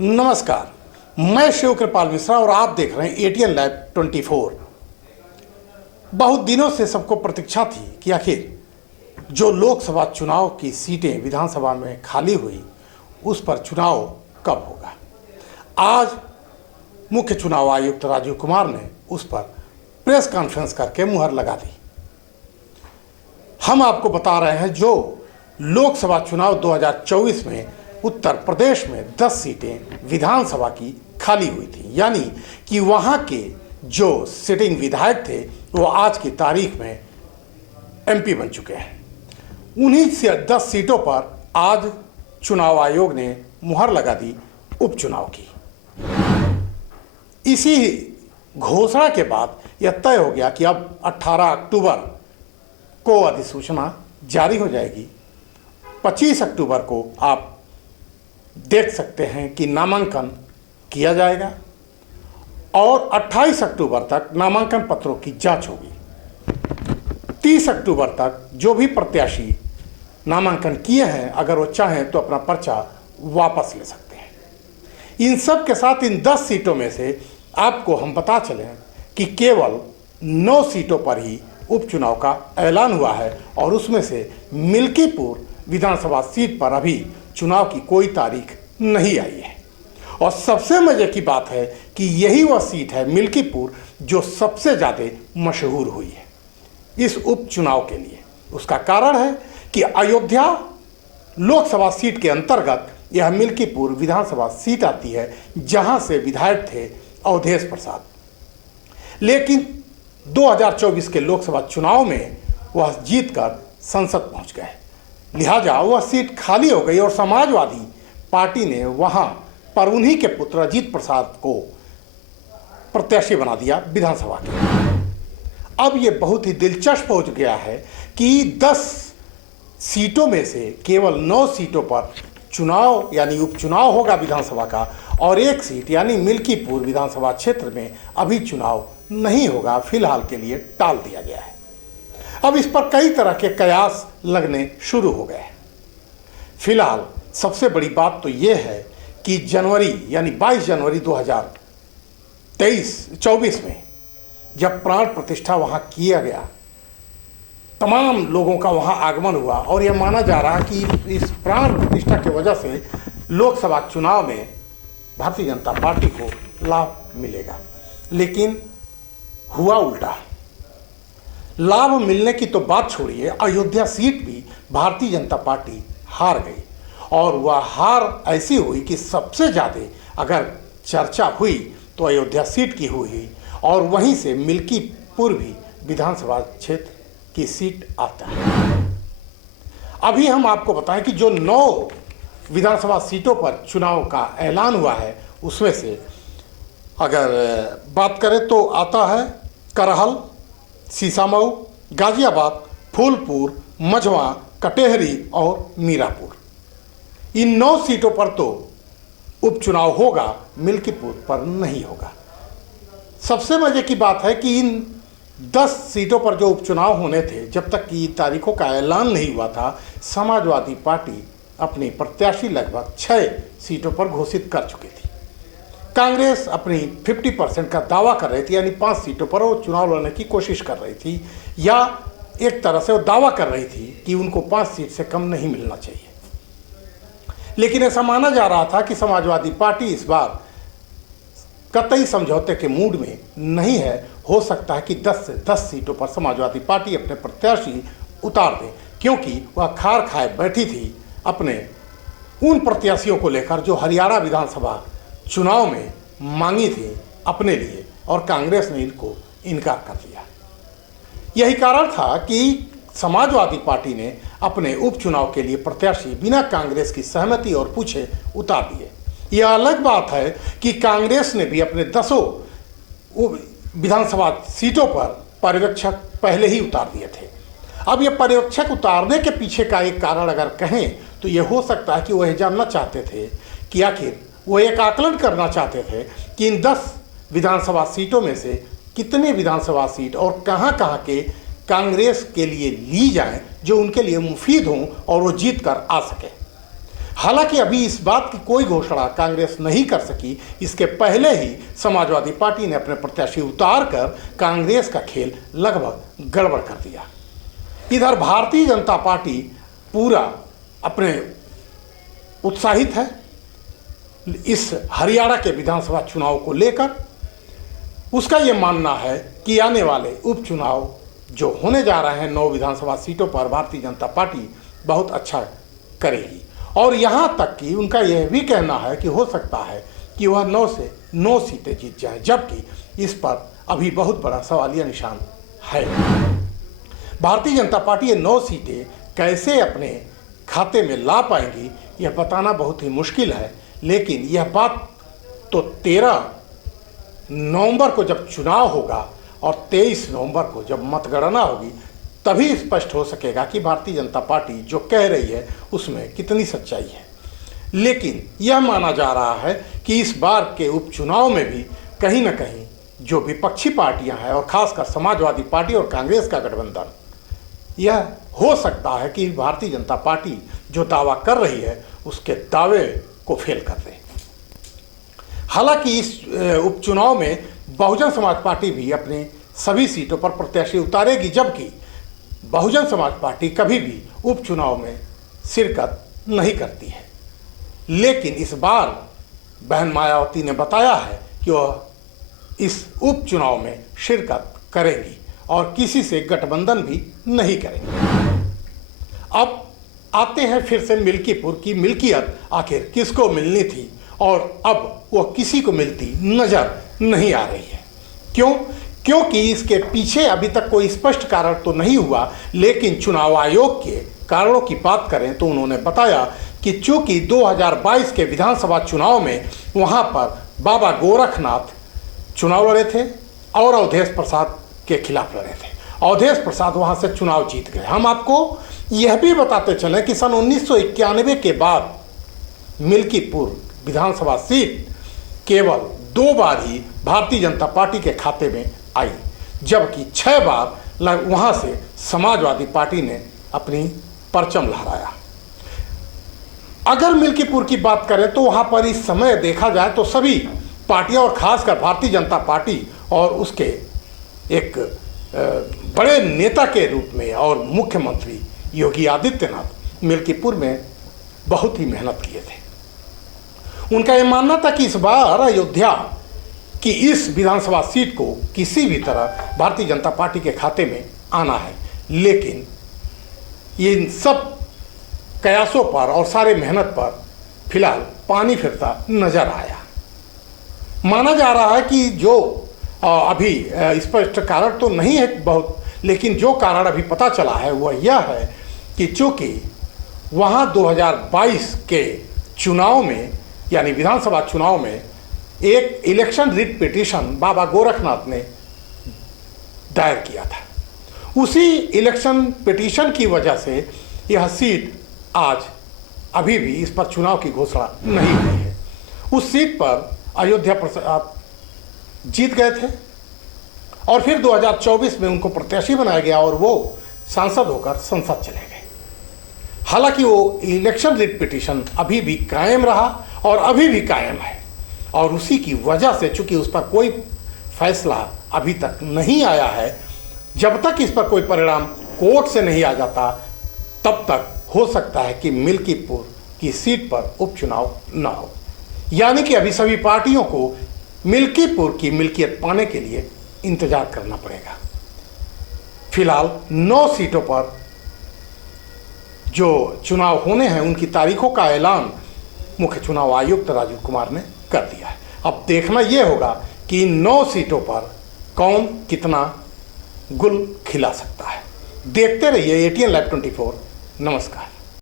नमस्कार, मैं शिव कृपाल मिश्रा और आप देख रहे हैं एटीएन लाइव 24। बहुत दिनों से सबको प्रतीक्षा थी कि आखिर जो लोकसभा चुनाव की सीटें विधानसभा में खाली हुई उस पर चुनाव कब होगा। आज मुख्य चुनाव आयुक्त राजीव कुमार ने उस पर प्रेस कॉन्फ्रेंस करके मुहर लगा दी। हम आपको बता रहे हैं जो लोकसभा चुनाव 2024 में उत्तर प्रदेश में 10 सीटें विधानसभा की खाली हुई थी, यानी कि वहां के जो सिटिंग विधायक थे वो आज की तारीख में एमपी बन चुके हैं। उन्हीं से 10 सीटों पर आज चुनाव आयोग ने मुहर लगा दी उपचुनाव की। इसी घोषणा के बाद यह तय हो गया कि अब 18 अक्टूबर को अधिसूचना जारी हो जाएगी। 25 अक्टूबर को आप देख सकते हैं कि नामांकन किया जाएगा और 28 अक्टूबर तक नामांकन पत्रों की जांच होगी। 30 अक्टूबर तक जो भी प्रत्याशी नामांकन किए हैं अगर वो चाहें तो अपना पर्चा वापस ले सकते हैं। इन सब के साथ इन 10 सीटों में से आपको हम बता चलें कि केवल 9 सीटों पर ही उपचुनाव का ऐलान हुआ है और उसमें से मिल्कीपुर विधानसभा सीट पर अभी चुनाव की कोई तारीख नहीं आई है। और सबसे मजे की बात है कि यही वह सीट है मिल्कीपुर जो सबसे ज़्यादा मशहूर हुई है इस उपचुनाव के लिए। उसका कारण है कि अयोध्या लोकसभा सीट के अंतर्गत यह मिल्कीपुर विधानसभा सीट आती है जहां से विधायक थे अवधेश प्रसाद, लेकिन 2024 के लोकसभा चुनाव में वह जीतकर संसद पहुंच गए। लिहाजा वह सीट खाली हो गई और समाजवादी पार्टी ने वहां पर उन्हीं के पुत्र अजीत प्रसाद को प्रत्याशी बना दिया विधानसभा के। अब यह बहुत ही दिलचस्प हो गया है कि 10 सीटों में से केवल 9 सीटों पर चुनाव यानी उपचुनाव होगा विधानसभा का और एक सीट यानी मिल्कीपुर विधानसभा क्षेत्र में अभी चुनाव नहीं होगा, फिलहाल के लिए टाल दिया गया है। अब इस पर कई तरह के कयास लगने शुरू हो गए हैं। फिलहाल सबसे बड़ी बात तो यह है कि जनवरी यानी 22 जनवरी 2024 में जब प्राण प्रतिष्ठा वहां किया गया, तमाम लोगों का वहां आगमन हुआ और यह माना जा रहा कि इस प्राण प्रतिष्ठा की वजह से लोकसभा चुनाव में भारतीय जनता पार्टी को लाभ मिलेगा, लेकिन हुआ उल्टा। लाभ मिलने की तो बात छोड़िए, अयोध्या सीट भी भारतीय जनता पार्टी हार गई और वह हार ऐसी हुई कि सबसे ज़्यादा अगर चर्चा हुई तो अयोध्या सीट की हुई और वहीं से मिल्कीपुर भी विधानसभा क्षेत्र की सीट आता है। अभी हम आपको बताएं कि जो 9 विधानसभा सीटों पर चुनाव का ऐलान हुआ है उसमें से अगर बात करें तो आता है करहल, सीसामऊ, गाजियाबाद, फूलपुर, मझवा, कटेहरी और मीरापुर। इन 9 सीटों पर तो उपचुनाव होगा, मिल्कीपुर पर नहीं होगा। सबसे मजे की बात है कि इन 10 सीटों पर जो उपचुनाव होने थे, जब तक कि तारीखों का ऐलान नहीं हुआ था, समाजवादी पार्टी अपनी प्रत्याशी लगभग 6 सीटों पर घोषित कर चुकी थी। कांग्रेस अपनी 50% का दावा कर रही थी, यानी 5 सीटों पर वो चुनाव लड़ने की कोशिश कर रही थी, या एक तरह से वो दावा कर रही थी कि उनको 5 सीट से कम नहीं मिलना चाहिए। लेकिन ऐसा माना जा रहा था कि समाजवादी पार्टी इस बार कतई समझौते के मूड में नहीं है। हो सकता है कि 10 से 10 सीटों पर समाजवादी पार्टी अपने प्रत्याशी उतार दे, क्योंकि वह खार खाए बैठी थी अपने उन प्रत्याशियों को लेकर जो हरियाणा विधानसभा चुनाव में मांगी थी अपने लिए, और कांग्रेस ने इनको इनकार कर दिया। यही कारण था कि समाजवादी पार्टी ने अपने उपचुनाव के लिए प्रत्याशी बिना कांग्रेस की सहमति और पूछे उतार दिए। यह अलग बात है कि कांग्रेस ने भी अपने 10 विधानसभा सीटों पर पर्यवेक्षक पहले ही उतार दिए थे। अब ये पर्यवेक्षक उतारने के पीछे का एक कारण अगर कहें तो ये हो सकता है कि वह जानना चाहते थे कि आखिर वो एक आकलन करना चाहते थे कि इन 10 विधानसभा सीटों में से कितने विधानसभा सीट और कहां के कांग्रेस के लिए ली जाएं जो उनके लिए मुफीद हों और वो जीत कर आ सके। हालांकि अभी इस बात की कोई घोषणा कांग्रेस नहीं कर सकी, इसके पहले ही समाजवादी पार्टी ने अपने प्रत्याशी उतार कर कांग्रेस का खेल लगभग गड़बड़ कर दिया। इधर भारतीय जनता पार्टी पूरा अपने उत्साहित है इस हरियाणा के विधानसभा चुनाव को लेकर। उसका ये मानना है कि आने वाले उपचुनाव जो होने जा रहे हैं 9 विधानसभा सीटों पर भारतीय जनता पार्टी बहुत अच्छा करेगी, और यहाँ तक कि उनका यह भी कहना है कि हो सकता है कि वह 9 से 9 सीटें जीत जाएं, जबकि इस पर अभी बहुत बड़ा सवालिया निशान है। भारतीय जनता पार्टी ये 9 सीटें कैसे अपने खाते में ला पाएंगी यह बताना बहुत ही मुश्किल है, लेकिन यह बात तो 13 नवंबर को जब चुनाव होगा और 23 नवंबर को जब मतगणना होगी तभी स्पष्ट हो सकेगा कि भारतीय जनता पार्टी जो कह रही है उसमें कितनी सच्चाई है। लेकिन यह माना जा रहा है कि इस बार के उपचुनाव में भी कहीं न कहीं जो विपक्षी पार्टियां हैं और खासकर समाजवादी पार्टी और कांग्रेस का गठबंधन, यह हो सकता है कि भारतीय जनता पार्टी जो दावा कर रही है उसके दावे को फेल कर दे। हालांकि इस उपचुनाव में बहुजन समाज पार्टी भी अपनी सभी सीटों पर प्रत्याशी उतारेगी, जबकि बहुजन समाज पार्टी कभी भी उपचुनाव में शिरकत नहीं करती है। लेकिन इस बार बहन मायावती ने बताया है कि वह इस उपचुनाव में शिरकत करेंगी और किसी से गठबंधन भी नहीं करेंगी। अब आते हैं फिर से मिल्कीपुर की मिल्कियत आखिर किसको मिलनी थी और अब वह किसी को मिलती नजर नहीं आ रही है। क्योंकि इसके पीछे अभी तक कोई स्पष्ट कारण तो नहीं हुआ, लेकिन चुनाव आयोग के कारणों की बात करें तो उन्होंने बताया कि चूंकि 2022 के विधानसभा चुनाव में वहां पर बाबा गोरखनाथ चुनाव लड़े थे और अवधेश प्रसाद के खिलाफ लड़े थे। अवधेश प्रसाद वहां से चुनाव जीत गए। हम आपको यह भी बताते चलें कि सन 1991 के बाद मिल्कीपुर विधानसभा सीट केवल 2 बार ही भारतीय जनता पार्टी के खाते में आई, जबकि 6 बार वहां से समाजवादी पार्टी ने अपनी परचम लहराया। अगर मिल्कीपुर की बात करें तो वहां पर इस समय देखा जाए तो सभी पार्टियां और खासकर भारतीय जनता पार्टी और उसके एक बड़े नेता के रूप में और मुख्यमंत्री योगी आदित्यनाथ मिल्कीपुर में बहुत ही मेहनत किए थे। उनका यह मानना था कि इस बार अयोध्या की इस विधानसभा सीट को किसी भी तरह भारतीय जनता पार्टी के खाते में आना है, लेकिन इन सब कयासों पर और सारे मेहनत पर फिलहाल पानी फिरता नजर आया। माना जा रहा है कि जो अभी स्पष्ट कारण तो नहीं है बहुत, लेकिन जो कारण अभी पता चला है वह यह है कि चूंकि वहाँ 2022 के चुनाव में यानी विधानसभा चुनाव में एक इलेक्शन रिट पिटीशन बाबा गोरखनाथ ने दायर किया था, उसी इलेक्शन पिटीशन की वजह से यह सीट आज अभी भी इस पर चुनाव की घोषणा नहीं हुई है। उस सीट पर अयोध्या प्रसाद जीत गए थे और फिर 2024 में उनको प्रत्याशी बनाया गया और वो सांसद होकर संसद चले गए। हालांकि वो इलेक्शन रिट पिटीशन अभी भी कायम रहा और अभी भी कायम है, और उसी की वजह से चूंकि उस पर कोई फैसला अभी तक नहीं आया है, जब तक इस पर कोई परिणाम कोर्ट से नहीं आ जाता तब तक हो सकता है कि मिल्कीपुर की सीट पर उपचुनाव न हो। यानी कि अभी सभी पार्टियों को मिल्कीपुर की मिल्कियत पाने के लिए इंतजार करना पड़ेगा। फिलहाल 9 सीटों पर जो चुनाव होने हैं उनकी तारीखों का ऐलान मुख्य चुनाव आयुक्त राजीव कुमार ने कर दिया है। अब देखना यह होगा कि 9 सीटों पर कौन कितना गुल खिला सकता है। देखते रहिए ATN Live 24। नमस्कार।